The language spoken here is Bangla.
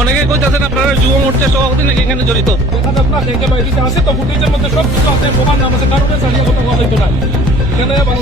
অনেকে কইতেছেন আপনারা যুব মোর্চার সভাপতি নাকি এখানে জড়িত? আছে তো ফুটেজের মধ্যে সব কিছু আছে, প্রমাণ নাম আছে, কারণে জানিয়ে কথা বলা হইতো না এখানে।